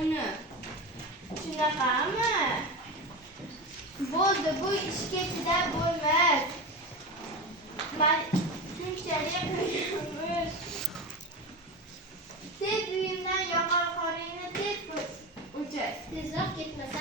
uni. Shunaqami? Bo'ldi, bu ishga chidab bo'lmas. Men shunchalik qilganmiz. Tez uyimdan yoqar qoringni tez o'chir. Tezroq ketmas